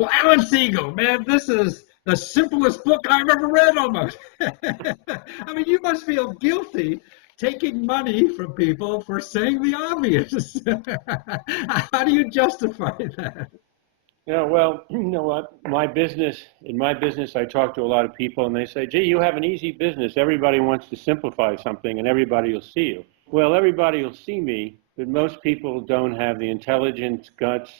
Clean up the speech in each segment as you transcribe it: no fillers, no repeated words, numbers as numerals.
Well, Alan Siegel, man, this is the simplest book I've ever read almost. I mean, you must feel guilty taking money from people for saying the obvious. How do you justify that? Yeah, well, you know what? In my business, I talk to a lot of people and they say, gee, you have an easy business. Everybody wants to simplify something and everybody will see you. Well, everybody will see me, but most people don't have the intelligence, guts,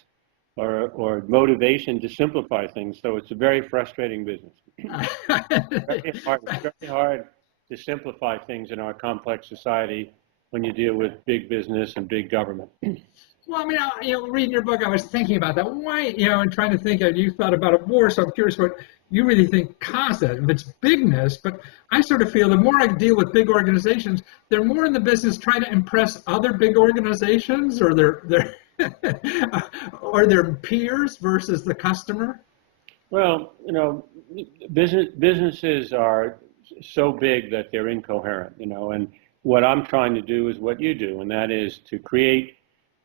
or motivation to simplify things. So it's a very frustrating business. It's very hard to simplify things in our complex society when you deal with big business and big government. Well, I mean, reading your book, I was thinking about that. Why, and trying to think, you thought about it more, so I'm curious what you really think caused that. If it's bigness, but I sort of feel the more I deal with big organizations, they're more in the business trying to impress other big organizations or their or their peers versus the customer. Well, businesses are so big that they're incoherent, and what I'm trying to do is what you do, and that is to create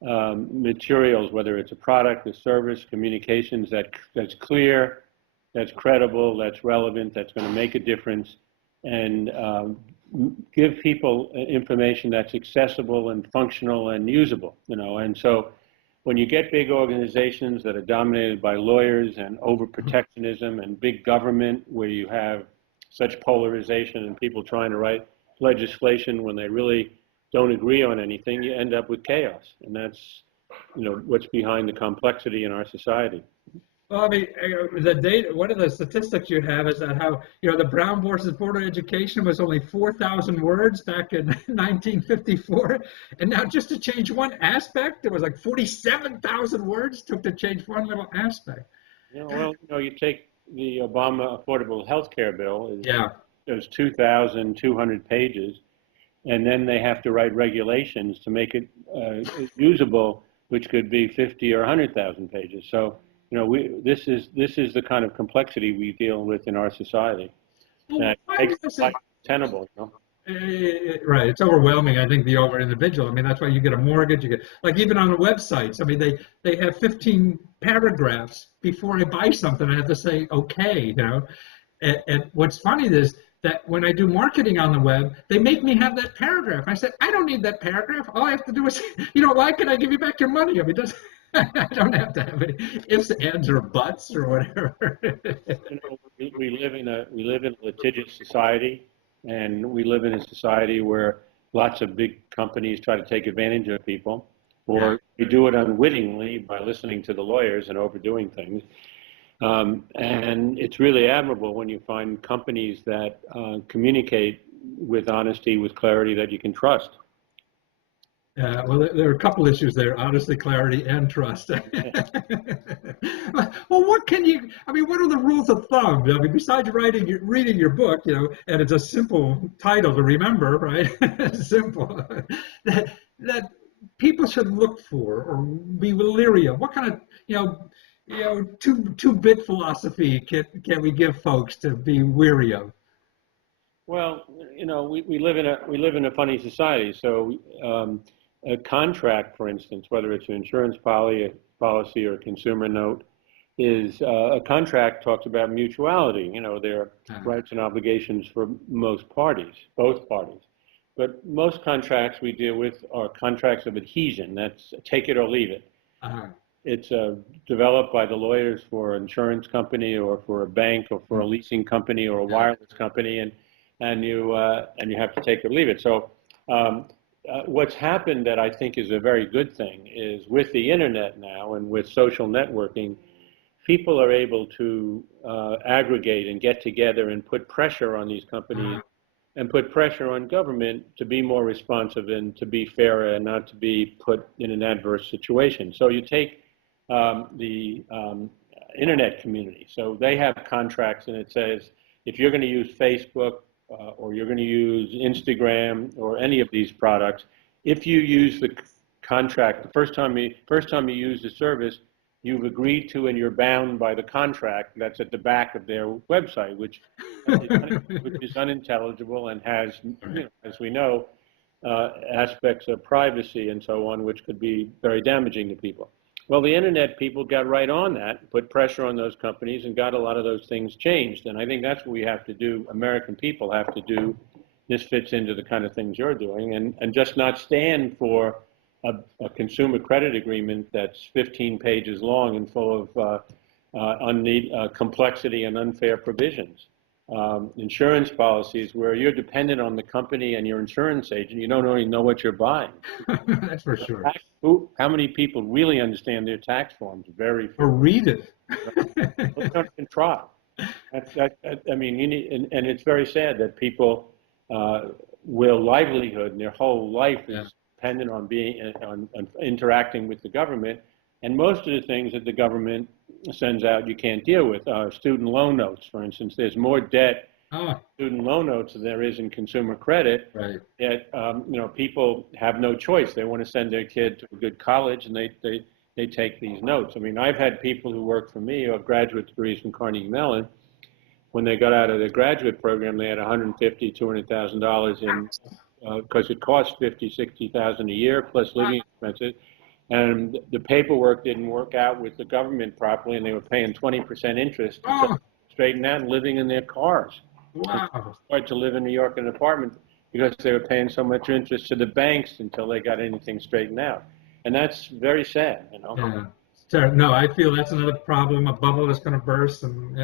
materials, whether it's a product, a service, communications that's clear, that's credible, that's relevant, that's going to make a difference, and give people information that's accessible and functional and usable, and so when you get big organizations that are dominated by lawyers and overprotectionism and big government, where you have such polarization and people trying to write legislation when they really don't agree on anything, you end up with chaos. And that's, what's behind the complexity in our society. Well, I mean, the data, one of the statistics you have is that how, the Brown versus Board of Education was only 4,000 words back in 1954. And now just to change one aspect, it was like 47,000 words took to change one little aspect. You take the Obama Affordable Health Care Bill, yeah. It was 2,200 pages. And then they have to write regulations to make it usable, which could be 50 or 100,000 pages. So, this is the kind of complexity we deal with in our society. Well, that makes it like tenable. Right, it's overwhelming. I think the over individual. I mean, that's why you get a mortgage. You get like even on the websites. I mean, they have 15 paragraphs before I buy something. I have to say okay. And what's funny is that when I do marketing on the web, they make me have that paragraph. I said, I don't need that paragraph. All I have to do is, why can I give you back your money? I mean, I don't have to have any ifs, ands, or buts or whatever. We live in a litigious society, and we live in a society where lots of big companies try to take advantage of people, or they do it unwittingly by listening to the lawyers and overdoing things. And it's really admirable when you find companies that communicate with honesty, with clarity that you can trust. Well, there are a couple issues there: honesty, clarity, and trust. Well, what are the rules of thumb? I mean, besides reading your book, and it's a simple title to remember, right? Simple. that people should look for or be leery of. What kind of, two-bit philosophy can we give folks to be weary of? Well, we live in a funny society. So a contract, for instance, whether it's an insurance policy or a consumer note, is a contract talks about mutuality. There are rights and obligations for most parties, both parties. But most contracts we deal with are contracts of adhesion. That's take it or leave it. It's developed by the lawyers for an insurance company or for a bank or for a leasing company or a wireless company, and you have to take it or leave it. So what's happened that I think is a very good thing is with the internet now and with social networking, people are able to aggregate and get together and put pressure on these companies and put pressure on government to be more responsive and to be fairer and not to be put in an adverse situation. So you take the internet community. So they have contracts and it says, if you're going to use Facebook or you're going to use Instagram or any of these products, if you use the contract, the first time you use the service, you've agreed to and you're bound by the contract that's at the back of their website, which is unintelligible and has, as we know, aspects of privacy and so on, which could be very damaging to people. Well, the internet people got right on that, put pressure on those companies, and got a lot of those things changed. And I think that's what we have to do. American people have to do. This fits into the kind of things you're doing, and just not stand for a consumer credit agreement that's 15 pages long and full of complexity and unfair provisions. Insurance policies where you're dependent on the company and your insurance agent, you don't really know what you're buying. That's for sure. How many people really understand their tax forms? Very few. Or read it. Well, don't even try. I mean, you need, and it's very sad that people will livelihood and their whole life is dependent on being on interacting with the government, and most of the things that the government sends out you can't deal with. Student loan notes, for instance, there's more debt in student loan notes than there is in consumer credit. Right. Yet, people have no choice. They want to send their kid to a good college, and they take these notes. I mean, I've had people who work for me who have graduate degrees from Carnegie Mellon. When they got out of their graduate program, they had $150,000, $200,000 in, because it costs $50,000, $60,000 a year plus living expenses. And the paperwork didn't work out with the government properly, and they were paying 20% interest to straighten out and living in their cars. Wow. Started to live in New York in an apartment because they were paying so much interest to the banks until they got anything straightened out. And that's very sad, you know. Yeah. No, I feel that's another problem. A bubble is going to burst, and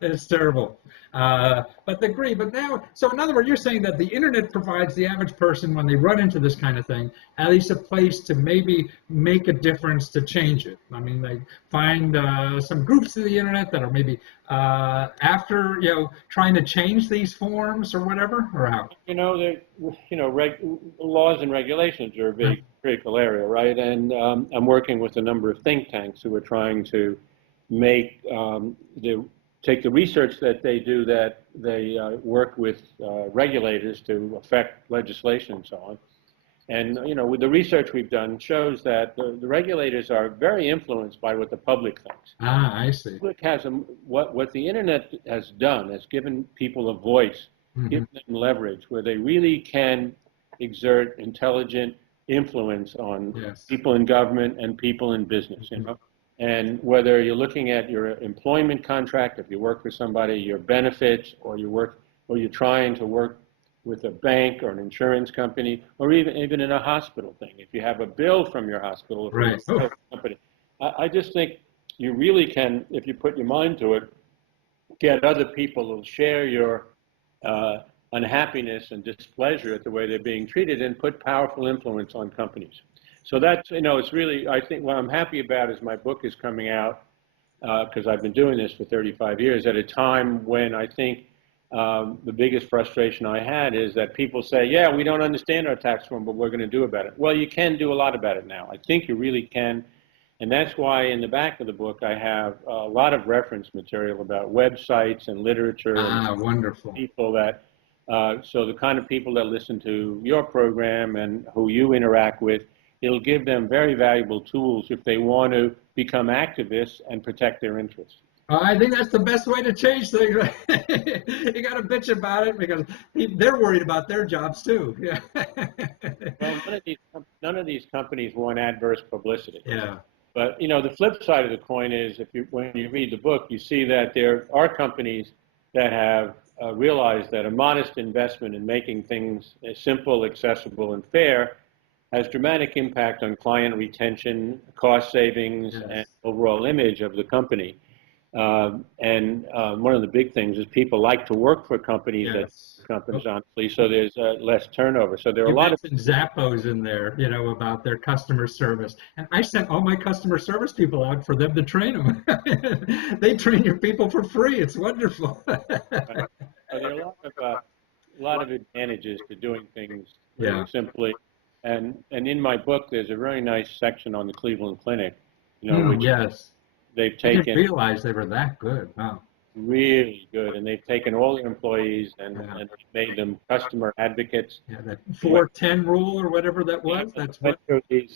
it's terrible. But agree. But now, so in other words, you're saying that the internet provides the average person, when they run into this kind of thing, at least a place to maybe make a difference to change it. I mean, they find some groups of the internet that are maybe after trying to change these forms or whatever, or how? Laws and regulations are a big critical area, right? And I'm working with a number of think tanks who are trying to make take the research that they do, that they work with regulators to affect legislation and so on. And, with the research we've done shows that the regulators are very influenced by what the public thinks. I see. The public has what the internet has done has given people a voice, given them leverage, where they really can exert intelligent influence on people in government and people in business, And whether you're looking at your employment contract, if you work for somebody, your benefits, or you're trying to work with a bank or an insurance company, or even in a hospital thing, if you have a bill from your hospital or from a company, I just think you really can, if you put your mind to it, get other people who share your unhappiness and displeasure at the way they're being treated, and put powerful influence on companies. So that's, it's really, I think what I'm happy about is my book is coming out, because I've been doing this for 35 years, at a time when I think the biggest frustration I had is that people say, yeah, we don't understand our tax form, but we're going to do about it. Well, you can do a lot about it now. I think you really can. And that's why in the back of the book I have a lot of reference material about websites and literature and wonderful people that, so the kind of people that listen to your program and who you interact with, it'll give them very valuable tools if they want to become activists and protect their interests. I think that's the best way to change things. You got to bitch about it because they're worried about their jobs too. Yeah. Well, none of these companies want adverse publicity. Yeah. But the flip side of the coin is, when you read the book, you see that there are companies that have realized that a modest investment in making things simple, accessible, and fair has dramatic impact on client retention, cost savings, and overall image of the company. And one of the big things is people like to work for companies honestly, so there's less turnover. So there are a lot of Zappos in there, about their customer service. And I sent all my customer service people out for them to train them. They train your people for free. It's wonderful. There are a lot of advantages to doing things simply. And in my book, there's a very nice section on the Cleveland Clinic, which they've taken. I didn't realize they were that good. Wow. Really good, and they've taken all their employees and made them customer advocates. Yeah, that 410 rule or whatever that was. That's what. They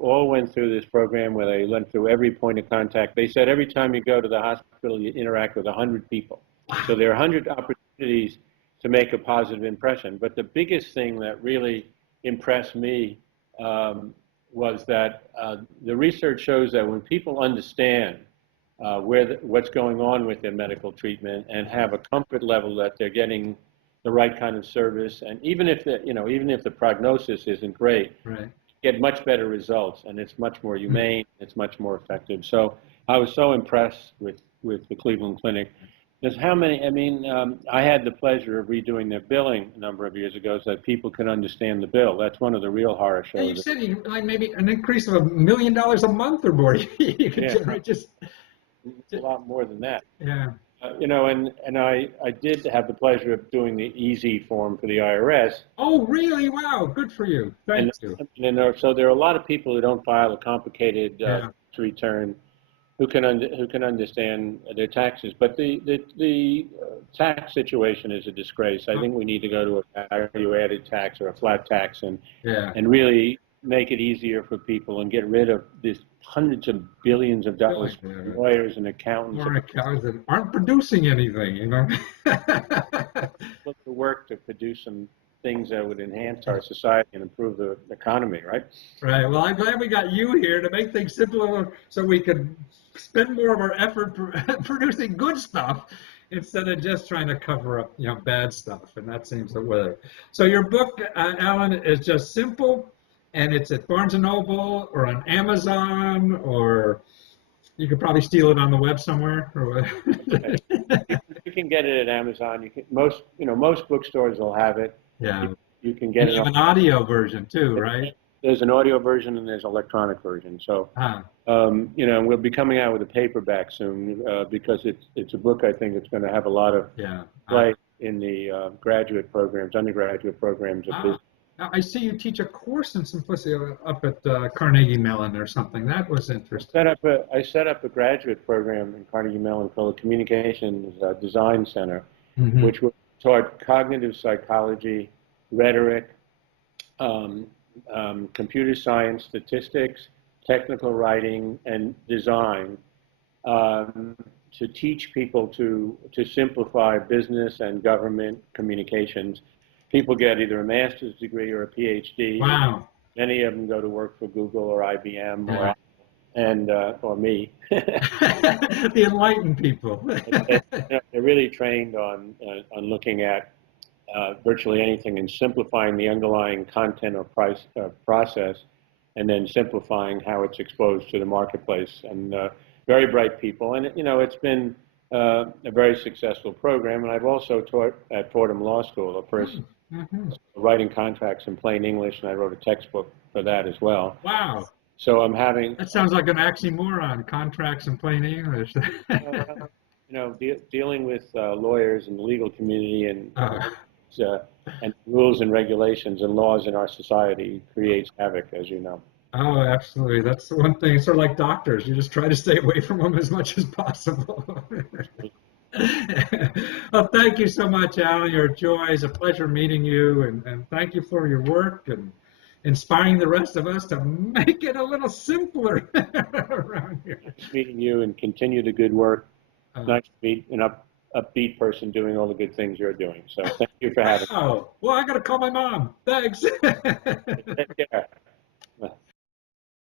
all went through this program where they went through every point of contact. They said every time you go to the hospital, you interact with 100 people. So there are 100 opportunities to make a positive impression. But the biggest thing that really impressed me was that the research shows that when people understand what's going on with their medical treatment and have a comfort level that they're getting the right kind of service, and even if even if the prognosis isn't great, Right. get much better results, and it's much more humane, it's much more effective. So I was so impressed with the Cleveland Clinic. Because how many, I mean, I had the pleasure of redoing their billing a number of years ago so that people could understand the bill. That's one of the real horror And you shows. said like maybe an increase of $1 million a month or more. You could Yeah, generate it's a lot more than that. yeah. And I did have the pleasure of doing the easy form for the IRS. Oh, really? Wow. Good for you. Thank you. So there are a lot of people who don't file a complicated Yeah. return who can understand their taxes. But the tax situation is a disgrace. I think we need to go to a value-added tax or a flat tax Yeah. and really make it easier for people and get rid of this hundreds of billions of dollars for lawyers and accountants. More accounts that aren't producing anything, you know. Look to work to produce some things that would enhance our society and improve the economy, right? Right. Well, I'm glad we got you here to make things simpler so we could spend more of our effort producing good stuff instead of just trying to cover up, bad stuff. And that seems the way. So your book, Alan, is just simple, and it's at Barnes and Noble or on Amazon, or you could probably steal it on the web somewhere. Or You can get it at Amazon. Most bookstores will have it. yeah. You can get And it you have on. an audio version too, right? There's an audio version and there's an electronic version. So, we'll be coming out with a paperback soon because it's a book I think it's going to have a lot of play in the graduate programs, undergraduate programs of business. I see you teach a course in simplicity up at Carnegie Mellon or something. That was interesting. I set up a graduate program in Carnegie Mellon called the Communications Design Center, which taught cognitive psychology, rhetoric, computer science, statistics, technical writing, and design to teach people to simplify business and government communications. People get either a master's degree or a PhD. Wow. Many of them go to work for Google or IBM or me. The enlightened people. They're really trained on looking at virtually anything and simplifying the underlying content or process, and then simplifying how it's exposed to the marketplace. And very bright people, and it's been a very successful program. And I've also taught at Fordham Law School, the first writing contracts in plain English, and I wrote a textbook for that as well. Wow. So I'm having. That sounds like an oxymoron, contracts in plain English. Dealing with lawyers and the legal community and rules and regulations and laws in our society creates havoc, as you know. Oh, absolutely. That's the one thing. It's sort of like doctors. You just try to stay away from them as much as possible. Well, thank you so much, Alan. You're a joy. It's a pleasure meeting you, and thank you for your work and inspiring the rest of us to make it a little simpler around here. Nice meeting you, and continue the good work. Nice to meet an upbeat person doing all the good things you're doing. So thank you for having me. Oh, well, I got to call my mom. Thanks. Take care.